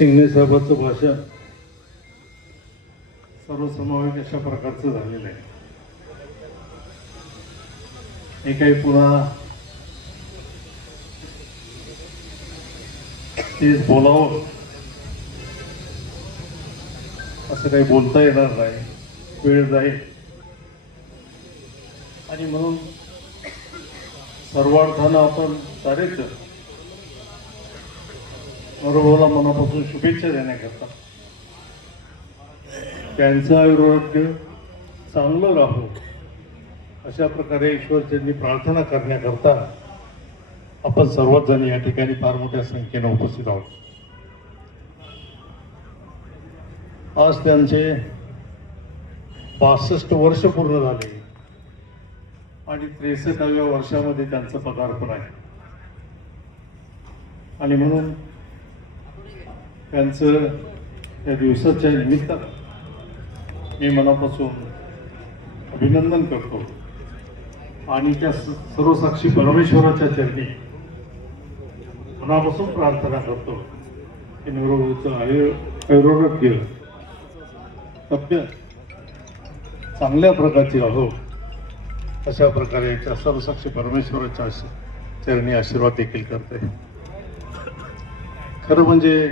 शिंगणे साहेबांचं भाषण सर्वसमावेश अशा प्रकारचं झालेलं आहे. हे काही पुन्हा तेच बोलावं असं काही बोलता येणार नाही. वेळ जाईल. आणि म्हणून सर्वार्थानं आपण सारेच अनुभवला मनापासून शुभेच्छा देण्याकरता. त्यांचं आयुर्वाद्य चांगलं राहो. अशा प्रकारे ईश्वरचंनी प्रार्थना करण्याकरता आपण सर्वच जण या ठिकाणी फार मोठ्या संख्येनं उपस्थित आहोत. आज त्यांचे पासष्ट वर्ष पूर्ण झाले आणि त्रेसष्टाव्या वर्षामध्ये त्यांचं पदार्पण आहे. आणि म्हणून त्यांचं या दिवसाच्या निमित्तानं मी मनापासून अभिनंदन करतो. आणि त्या सर्वसाक्षी परमेश्वराच्या चरणी मनापासून प्रार्थना करतो. की निरोगीचं आयु आयुरोग्य तब्येत चांगल्या प्रकारची राहो अशा प्रकारे त्या सर्वसाक्षी परमेश्वराच्या चरणी आशीर्वाद देखील करते. खरं म्हणजे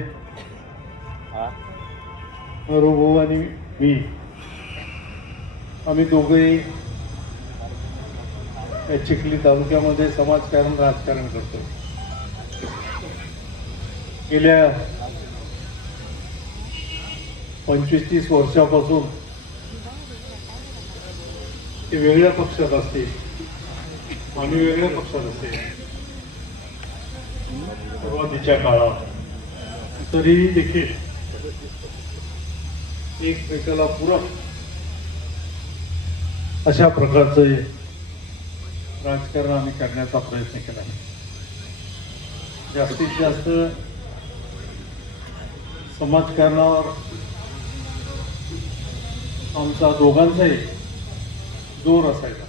नरोभाऊ आणि मी. आम्ही दोघे या चिखली तालुक्यामध्ये समाजकारण राजकारण करतो. गेल्या पंचवीस तीस वर्षापासून ते वेगळ्या पक्षात असते. आम्ही वेगळ्या पक्षात असते. सुरुवातीच्या काळात. तरीही देखील एकमेकाला पूरक अशा प्रकारचं राजकारण आम्ही करण्याचा प्रयत्न केला. जास्तीत जास्त समाजकारणावर आमचा दोघांचाही जोर असायचा.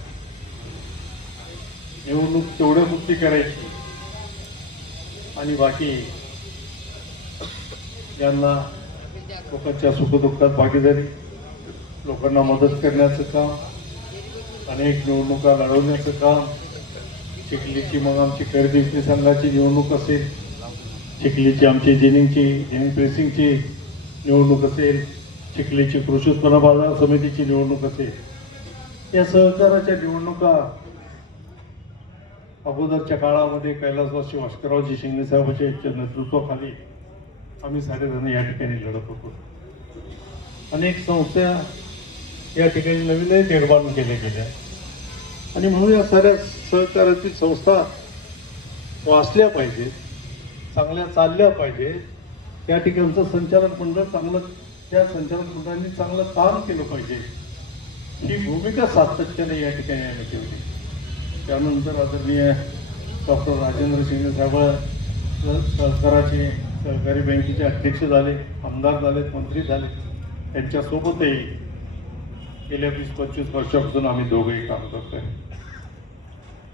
निवडणूक तेवढ्या पुरती करायची आणि बाकी ज्यांना लोकांच्या सुखदुःखात भागीदारी लोकांना मदत करण्याचं काम अनेक निवडणुका लढवण्याचं काम. चिखलीची मग आमची खरेदी संघाची निवडणूक असेल. चिखलीची आमची जिनिंगची जिनिंग प्रेसिंगची निवडणूक असेल. चिखलीची कृषी उत्पन्न बाजार समितीची निवडणूक असेल. या सहकाराच्या निवडणुका अगोदरच्या काळामध्ये कैलासवासी भास्कररावजी शिंदे साहेबांच्या नेतृत्वाखाली आम्ही सारेजण या ठिकाणी लढत होतो. अनेक संस्था या ठिकाणी नवीन निर्माण केल्या गेल्या आणि म्हणून या साऱ्या सहकारातील संस्था वाचल्या पाहिजेत चांगल्या चालल्या पाहिजे. त्या ठिकाणचं संचालक मंडळ चांगलं त्या संचालक मंडळांनी चांगलं काम केलं पाहिजे. ही भूमिका सातत्याने या ठिकाणी आम्ही ठेवली. त्यानंतर आदरणीय डॉक्टर राजेंद्र सिंग साहेब सहकाराचे सहकारी बँकेचे अध्यक्ष झाले आमदार झालेत मंत्री झाले. त्यांच्यासोबतही गेल्या वीस पंचवीस वर्षापासून आम्ही दोघंही काम करतोय.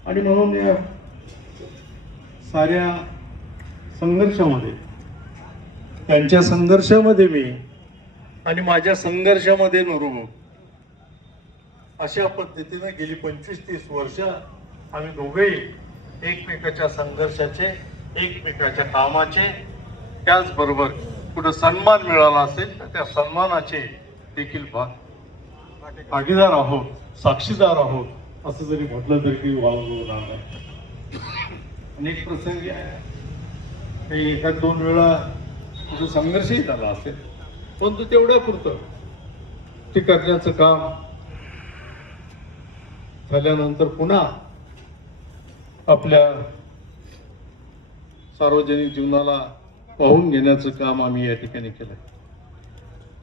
आणि म्हणून या साऱ्या संघर्षामध्ये त्यांच्या संघर्षामध्ये मी आणि माझ्या संघर्षामध्ये नरुम अशा पद्धतीने गेली पंचवीस तीस वर्ष आम्ही दोघेही एकमेकाच्या संघर्षाचे एकमेकाच्या कामाचे त्याचबरोबर कुठं सन्मान मिळाला असेल तर त्या सन्मानाचे देखील भाग भागीदार आहोत साक्षीदार आहोत असं जरी म्हटलं तरी काही राहणार होणार नाही अनेक प्रसंगी काही एखाद दोन वेळा कुठं संघर्षही झाला असेल परंतु तेवढ्या पुरतं ते करण्याचं काम झाल्यानंतर पुन्हा आपल्या सार्वजनिक जीवनाला पाहून घेण्याचं काम आम्ही या ठिकाणी केलं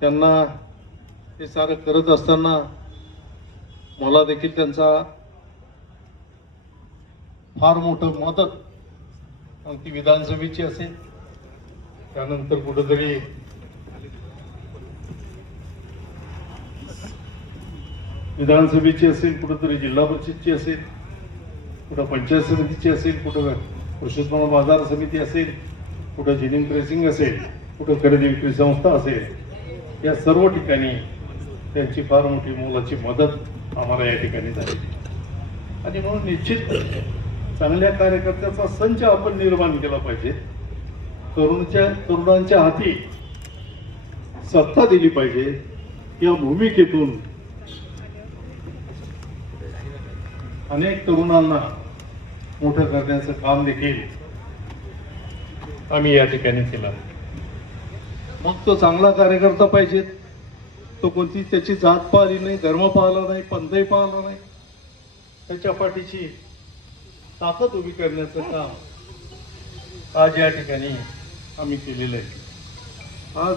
त्यांना हे सारं करत असताना मला देखील त्यांचा फार मोठं मदत मग ती विधानसभेची असेल. त्यानंतर कुठंतरी विधानसभेची असेल कुठंतरी जिल्हा परिषदची असेल कुठं पंचायत समितीची असेल कुठं पुरुषोत्तम बाजार समिती असेल कुठं जिनिंग प्रेसिंग असेल कुठं खरेदी विक्री संस्था असेल या सर्व ठिकाणी त्यांची फार मोठी मोलाची मदत आम्हाला या ठिकाणी झाली. आणि म्हणून निश्चित चांगल्या कार्यकर्त्याचा संच आपण निर्माण केला पाहिजे. तरुणच्या तरुणांच्या हाती सत्ता दिली पाहिजे. या भूमिकेतून अनेक तरुणांना मोठं करण्याचं काम देखील आम्ही या ठिकाणी केला. मग तो चांगला कार्यकर्ता पाहिजे. तो कोणती त्याची जात पाहिली नाही धर्म पाहिला नाही पंथही पाहिला नाही. त्याच्या पाठीची ताकद उभी करण्याचं काम आज या ठिकाणी आम्ही केलेलं आहे. आज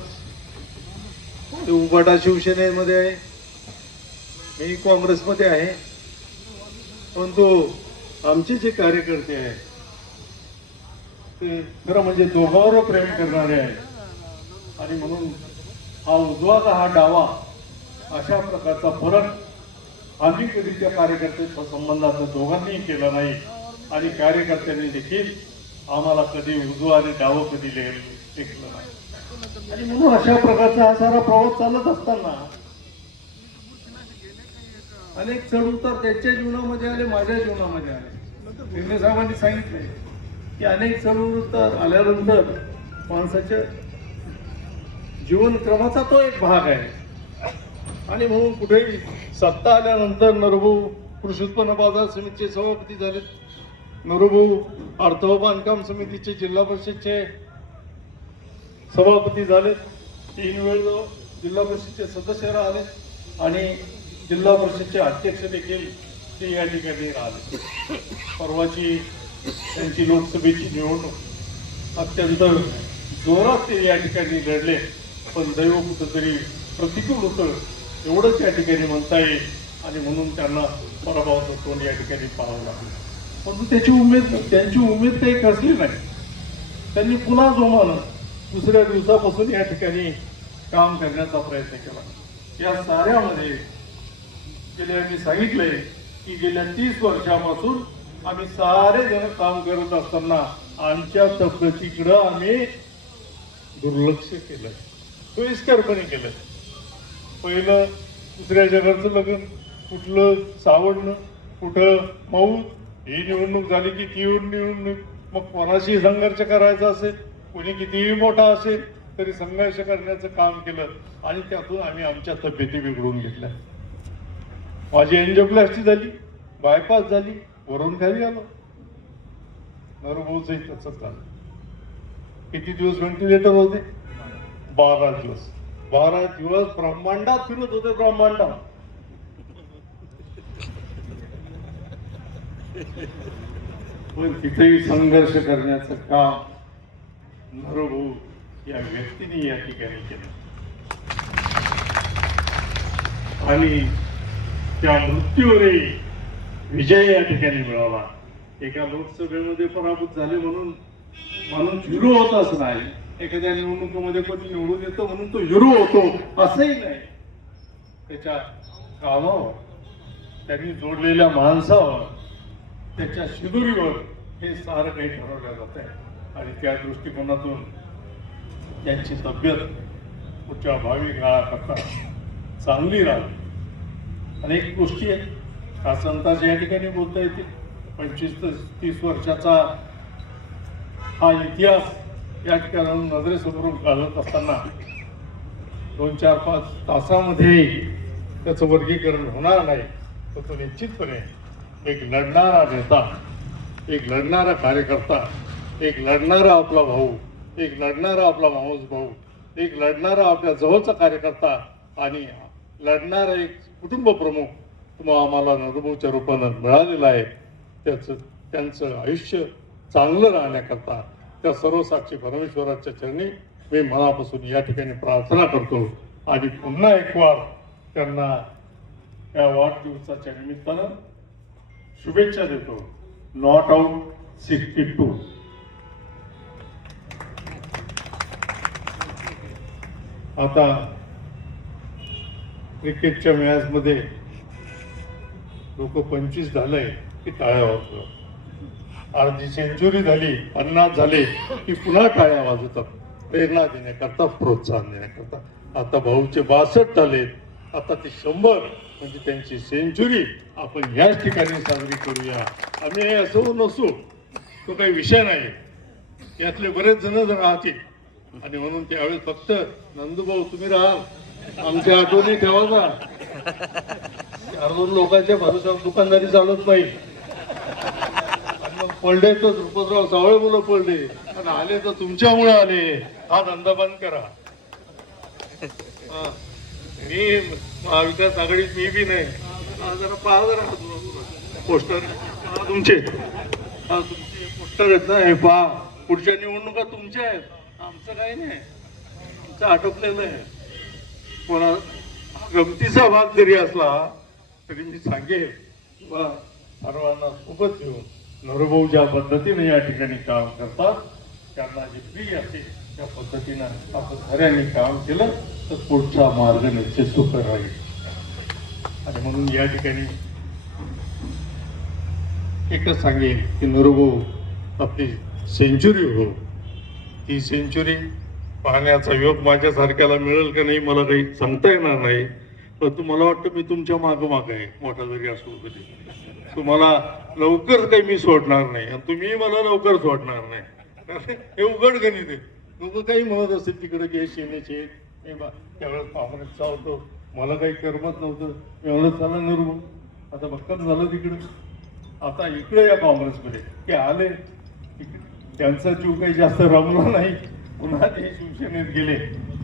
ते उबाटा शिवसेनेमध्ये आहे. मी काँग्रेसमध्ये आहे. परंतु आमचे जे कार्यकर्ते आहेत ते खरं म्हणजे दोघांवर प्रेम करणारे आहेत. आणि म्हणून हा उजवा का हा डावा अशा प्रकारचा फरक आम्ही कधी त्या कार्यकर्त्याच्या संबंधात दोघांनीही केला नाही. आणि कार्यकर्त्यांनी देखील आम्हाला कधी उजवा आणि डावं कधी लिहिलं नाही. आणि म्हणून अशा प्रकारचा हा सारा प्रवास चालत असताना अनेक चढ उतार त्यांच्या जीवनामध्ये आले माझ्या जीवनामध्ये आले. शिंदे साहेबांनी सांगितले की अनेक चढवृत्त आल्यानंतर माणसाच्या जीवनक्रमाचा तो एक भाग आहे. आणि म्हणून कुठेही सत्ता आल्यानंतर नरभाऊ कृषी उत्पन्न बाजार समितीचे सभापती झालेत नरभाऊ अर्थ व बांधकाम समितीचे जिल्हा परिषदचे सभापती झालेत तीन वेळ जिल्हा परिषदचे सदस्य राहिले आणि जिल्हा परिषदचे अध्यक्ष देखील ते या ठिकाणी राहिले. परवाची त्यांची लोकसभेची निवडणूक अत्यंत जोरात ते या ठिकाणी लढले. पण दैव कुठंतरी प्रतिकूल होतं एवढंच या ठिकाणी म्हणता येईल. आणि म्हणून त्यांना पराभवाचं तोंड या ठिकाणी पाहावं लागलं. परंतु त्याची उमेद त्यांची उमेद काही कसली नाही. त्यांनी पुन्हा जोमानं दुसऱ्या दिवसापासून या ठिकाणी काम करण्याचा प्रयत्न केला. या साऱ्यामध्ये गेल्या मी सांगितलंय की गेल्या तीस वर्षापासून आम्ही सारे जण काम करत असताना आमच्या तब्येतीकडं आम्ही दुर्लक्ष केलं. सोयीस्करपणे केलं. पहिलं दुसऱ्या जगाचं लग्न कुठलं सावडणं कुठं मऊ ही निवडणूक झाली की ती निवडणूक. मग कोणाशी संघर्ष करायचा असेल कोणी कितीही मोठा असेल तरी संघर्ष करण्याचं काम केलं आणि त्यातून आम्ही आमच्या तब्येती बिघडून घेतल्या. माझी एन्जिओप्लास्टी झाली बायपास झाली वरून काही आलो? नरभाऊचंही तसंच झालं. किती दिवस व्हेंटिलेटर होते? बारा दिवस. बारा दिवस ब्रह्मांडात फिरत होते ब्रह्मांडात पण तिथेही संघर्ष करण्याचं काम नरभाऊ या व्यक्तीने या ठिकाणी केलं. आणि त्या मृत्यूवरही विजय या ठिकाणी मिळाला. एका लोकसभेमध्ये पराभूत झाले म्हणून म्हणून हिरो असं नाही. एखाद्या निवडणुकीमध्ये कोणी निवडून येतो म्हणून तो हिरो होतो असंही नाही. त्याच्या कामावर त्यांनी जोडलेल्या माणसावर त्याच्या शिदुरीवर हे सारं काही ठरवलं जात आहे. आणि त्या दृष्टिकोनातून त्यांची तब्येत पुढच्या भावी काळाकरता चांगली राहते अनेक गोष्टी आहेत. हा संतास या ठिकाणी बोलता येते पंचवीस ते तीस वर्षाचा हा इतिहास या ठिकाणी नजरेसमोरून घालत असताना दोन चार पाच तासामध्ये त्याचं वर्गीकरण होणार नाही तर तो निश्चितपणे एक लढणारा नेता एक लढणारा कार्यकर्ता एक लढणारा आपला भाऊ एक लढणारा आपला माणूस भाऊ एक लढणारा आपल्या जवळचा कार्यकर्ता आणि लढणारा एक कुटुंब प्रमुख किंवा आम्हाला नरभाऊच्या रूपानं मिळालेला आहे त्याचं त्यांचं आयुष्य चांगलं राहण्याकरता त्या सर्व साक्षी परमेश्वराच्या चरणी मी मनापासून या ठिकाणी प्रार्थना करतो. आणि पुन्हा एक वार त्यांना या वाढदिवसाच्या निमित्तानं शुभेच्छा देतो. नॉट आउट सिक्स्टी टू आता क्रिकेटच्या मॅचमध्ये लोक पंचवीस झालंय की टाळ्या वाजवतात अर्धी सेंचुरी झाली पन्नास झाले की पुन्हा टाळ्या वाजवतात. प्रेरणा देण्याकरता प्रोत्साहन देण्याकरता. आता भाऊचे बासष्ट झालेत आता ते शंभर. म्हणजे त्यांची सेंचुरी आपण याच ठिकाणी साजरी करूया. आम्ही असो नसू तो काही विषय नाही. यातले बरेच जण जण राहतील. आणि म्हणून त्यावेळेस फक्त नंदूभाऊ तुम्ही राहा. आमच्या आठवणी ठेवा का चार दोन लोकांच्या भरोशावर दुकानदारी चालत नाही. मग पडले तर द्रुपदराव सावळे मुलं पडले. आणि आले तर तुमच्यामुळे आले. हा धंदा बंद करा. मी महाविकास आघाडीत मी बी नाही. जरा पहा जरा. पोस्टर. तुमचे. हा तुमचे पोस्टर आहेत ना हे पहा. पुढच्या निवडणुका तुमच्या आहेत. आमचं काही नाही. आमचं आटोपलेलं आहे. कोणा गमतीचा भाग जरी असला तरी मी सांगेन वा सर्वांना सोबत घेऊन नरभाऊ ज्या पद्धतीने या ठिकाणी काम करतात त्यांना जे प्रिय असेल त्या पद्धतीनं आपण खऱ्याने काम केलं तर पुढचा मार्ग निश्चित सुकर राहील. आणि म्हणून या ठिकाणी एकच सांगेन की नरभाऊ आपली सेंचुरी हो. ही सेंचुरी पाहण्याचा योग माझ्यासारख्याला मिळेल का नाही मला काही सांगता येणार नाही. परंतु मला वाटतं मी तुमच्या मागं मागं आहे मोठा जरी असलो तरी. तुम्हाला लवकर काही मी सोडणार नाही आणि तुम्ही मला लवकर सोडणार नाही. हे उघड गणित आहे. लोक काही म्हणत असतील तिकडे घे सेनेचे हे बा त्यावेळेस काँग्रेसचा चालतो. मला काही करमत नव्हतं. एवढं झालं नरू आता भक्कम झालं तिकडं. आता इकडे या काँग्रेसमध्ये ते आले. त्यांचा जीव काही जास्त रमला नाही. पुन्हा ते शिवसेनेत गेले.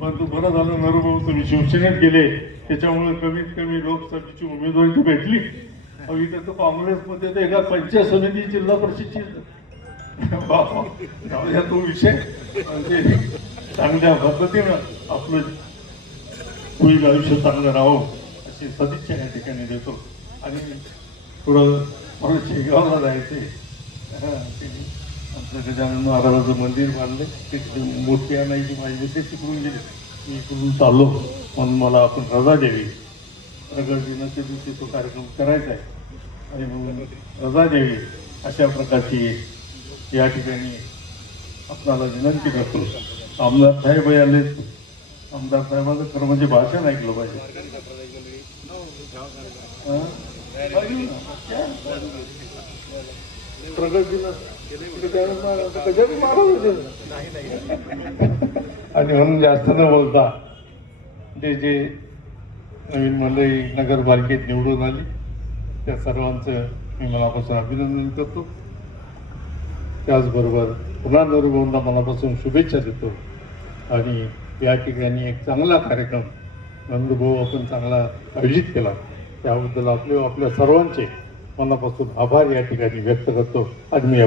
परंतु बरं झालं नरोभाऊ तुम्ही शिवसेनेत गेले त्याच्यामुळे कमीत कमी लोकसभेची उमेदवारी भेटली. अहो, इथं तर काँग्रेसमध्ये तर एका पंचायत समिती जिल्हा परिषदची बाबा, तो विषय. म्हणजे चांगल्या पद्धतीनं आपलं पुढील आयुष्य चांगलं राहो अशी सदिच्छा या ठिकाणी देतो. आणि थोडं मला शेगावला जायचं आहे आमचं गजानन महाराजाचं मंदिर बांधले तिथे मूर्ती आणायची माझी ते तिकडून गेले मी इकडून चाललो. म्हणून मला आपण रजा द्यावी. प्रगतीनं ते दिवशी तो कार्यक्रम करायचा आहे. आणि म्हणून रजा द्यावी अशा प्रकारची या ठिकाणी आपणाला विनंती करतो. आमदार साहेब आले आमदार साहेबांचं खरं म्हणजे भाषण ऐकलं पाहिजे. प्रगतीनं आणि म्हणून जास्त न बोलता ते जे नवीन मंडळी नगरपालिकेत निवडून आली त्या सर्वांचं मी मनापासून अभिनंदन करतो. त्याचबरोबर पुन्हा नरुभाऊंना मनापासून शुभेच्छा देतो. आणि या ठिकाणी एक चांगला कार्यक्रम नंदभाऊ आपण चांगला आयोजित केला. त्याबद्दल आपले आपल्या सर्वांचे मनापासून आभार या ठिकाणी व्यक्त करतो. आणि मी